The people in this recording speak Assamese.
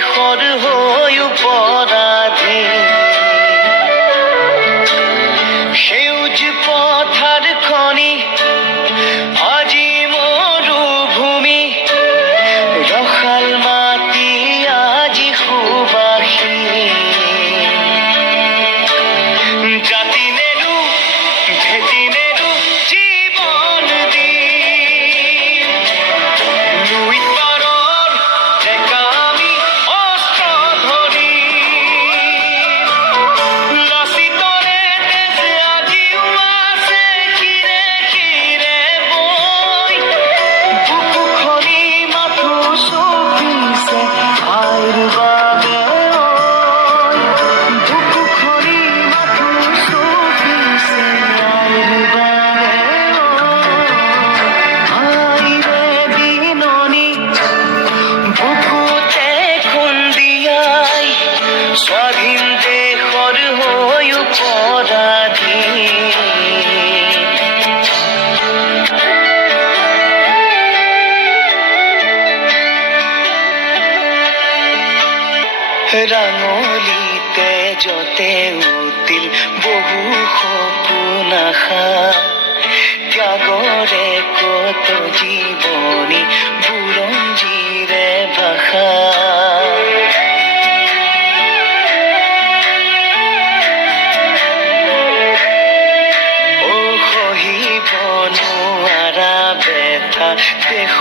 দেশৰ হৈ পৰাধী সেউজ পথাৰ খনি আজি মৰুভূমি ৰসাল মাটি আজি সুবাসী জাতি নেৰু ভেটি নেৰু জীৱন দি লুইত পাৰৰ ডেকা আমি অস্ত্ৰ ধৰি লাচিতৰে তেজ আজিও আছে শিৰে শিৰে বৈ বুকু খনি মাথো চপিছে আইৰ বাবে বুকু খনি মাথো চপিছে আইৰ বাবে আইৰে দিননি বুকুতে খুন্দিয়াই স্বাধীন দেশৰ হৈ পৰাধী ৰাঙলীতে যতে উঠিল বহু সপোন আশা ত্যাগৰে কত জীৱনী বুৰঞ্জীৰে ভাষা সহিব নোৱাৰা ব্যথা দেশ